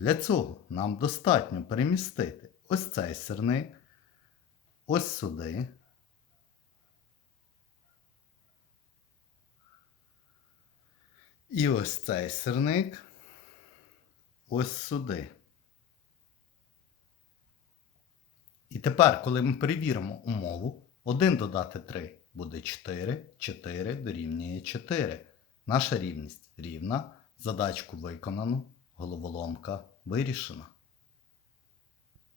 Для цього нам достатньо перемістити ось цей сирник, ось сюди. І ось цей сирник ось сюди. І тепер, коли ми перевіримо умову, 1 додати 3 буде 4, 4 дорівнює 4. Наша рівність рівна. Задачку виконано, головоломка вирішена.